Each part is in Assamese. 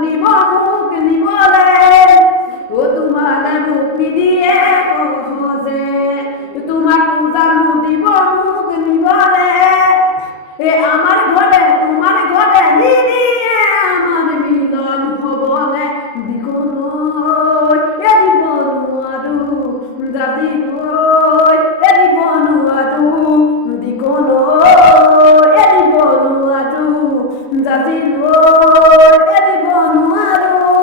নিব মোক নিবলে তোমালে মুক্তি দিয়ে সহজে তোমাক জানো দিব মোক নিবলে আমার ঘরে তোমার ঘরে নিদিয়ে আমার মিলন হবলে দিখনৈ এৰিব নোৱাৰো জাতি নৈ এৰিব নোৱাৰো দিখনৈ এৰিব নোৱাৰো জাতি নৈ এৰিব নোৱাৰো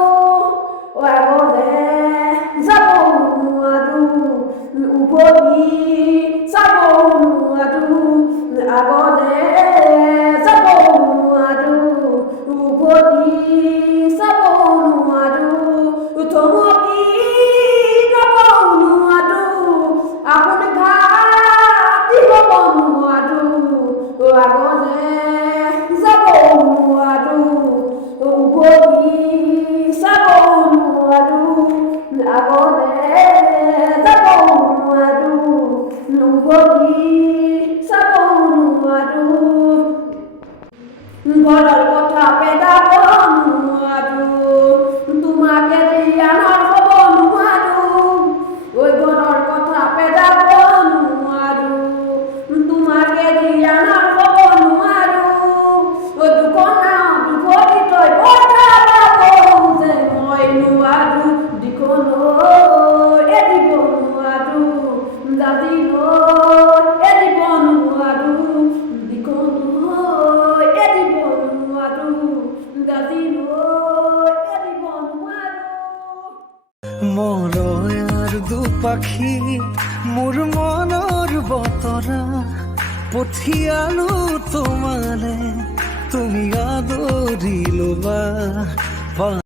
আগলে যাব নোৱাৰো উভতি চাব নোৱাৰো আগলে যাব নোৱাৰো উভতি চাব নোৱাৰো থমকি যাব নোৱাৰো আপুনি ঘাটি হ'ব নোৱাৰো আগলে যাব নোৱাৰো উভতি চাব নোৱাৰো আগলে যাব নোৱাৰো উভতি চাব নোৱাৰো ঘৰৰ কথা পেলাব নোৱাৰো তোমাকে ৰিয়ানৰ হ'ব নোৱাৰো ঐ ঘৰৰ কথা পেলাব নোৱাৰো তোমাকে ৰিয়ানৰ হ'ব নোৱাৰো দুখনা দুভৰি তই পঠাব যে মই নোৱাৰো দিখনৈ এৰিব নোৱাৰো জাতি নৈ এৰিব নোৱাৰো দিখনৈ এৰিব নোৱাৰো জাতি নৈ এৰিব নোৱাৰো মৰয়াৰ দুপাখি মোৰ মনৰ বতৰা পঠিয়ালো তোমালে তুমি আদৰি ল'বা